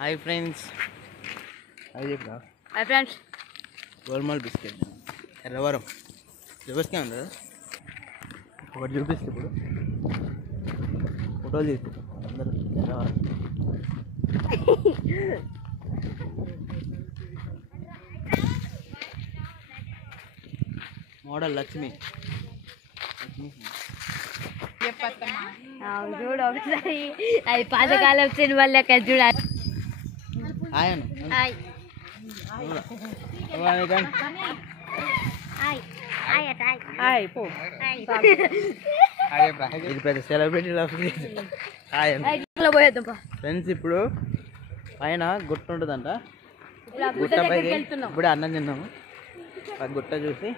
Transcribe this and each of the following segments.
Hi friends. Hi friends. Golmaal biscuit Erravaram చూపిస్తే ఉంది కదా, ఒకటి చూపిస్తే ఇప్పుడు ఫోటోలు తీసుకుంటాం అందరూ. ఎర్రవరం మోడల్ లక్ష్మి. చూడు ఒకసారి అది పాతకాలం సినిమాలు లెక్క చూడాలి. ఆయన ఇది పెద్ద సెలబ్రిటీ ఫ్రెండ్స్. ఇప్పుడు పైన గుట్ట ఉంటుందంట, గుట్ట పైకి ఇప్పుడే అన్నం తిన్నాము. ఆ గుట్ట చూసి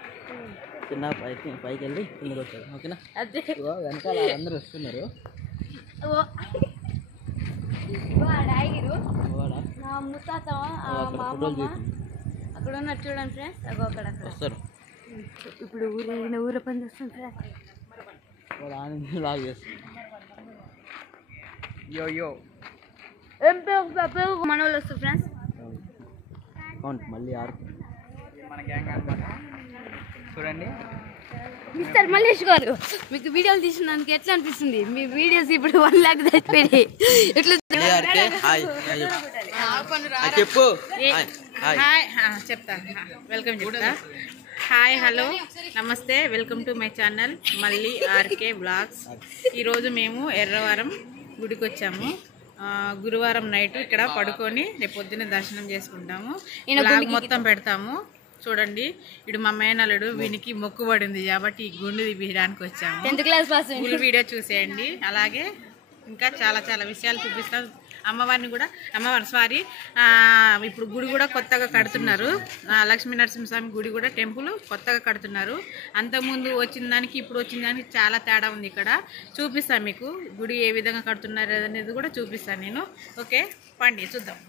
చిన్న పైకి వెళ్ళి కిందకి వచ్చారు. ఓకేనా? వెనకాల అందరూ వస్తున్నారు. అక్కడ ఉన్నారు చూడండి ఫ్రెండ్స్. అక్కడ వస్తారు. ఇప్పుడు ఊర పని చేస్తుంది ఫ్రెండ్స్. లాగ్ చేస్తారు. యో యో ఏం మన వాళ్ళు వస్తారు ఫ్రెండ్స్. మళ్ళీ ఆరు మన గ్యాంగ్ అనమాట. చూడండి మిస్టర్ మల్లేష్ గారు, మీకు వీడియోలు తీసినందుకు ఎట్లా అనిపిస్తుంది? మీ వీడియోస్ ఇప్పుడు 1 lakh తెచ్చిపోయి ఎట్లా చెప్పు. హాయ్ చెప్తాను. వెల్కమ్ చెప్తా. హాయ్, హలో, నమస్తే, వెల్కమ్ టు మై ఛానల్ మళ్ళీ ఆర్కే బ్లాగ్స్. ఈరోజు మేము ఎర్రవరం గుడికి వచ్చాము. గురువారం నైట్ ఇక్కడ పడుకొని రేపు పొద్దున్న దర్శనం చేసుకుంటాము. బ్లాగ్ మొత్తం పెడతాము చూడండి. ఇడు మా మేనల్లుడు, వీనికి మొక్కుబడింది కాబట్టి ఈ గుండు తీయడానికి వచ్చాము. 10th class pass. Full video చూసేయండి. అలాగే ఇంకా చాలా చాలా విషయాలు చూపిస్తాం. అమ్మవారిని కూడా ఇప్పుడు గుడి కూడా కొత్తగా కడుతున్నారు. లక్ష్మీ నరసింహస్వామి గుడి కూడా టెంపుల్ కొత్తగా కడుతున్నారు. అంతకుముందు వచ్చిన దానికి ఇప్పుడు వచ్చిన దానికి చాలా తేడా ఉంది. ఇక్కడ చూపిస్తాను మీకు గుడి ఏ విధంగా కడుతున్నారు అనేది కూడా చూపిస్తాను నేను. ఓకే పండి చూద్దాం.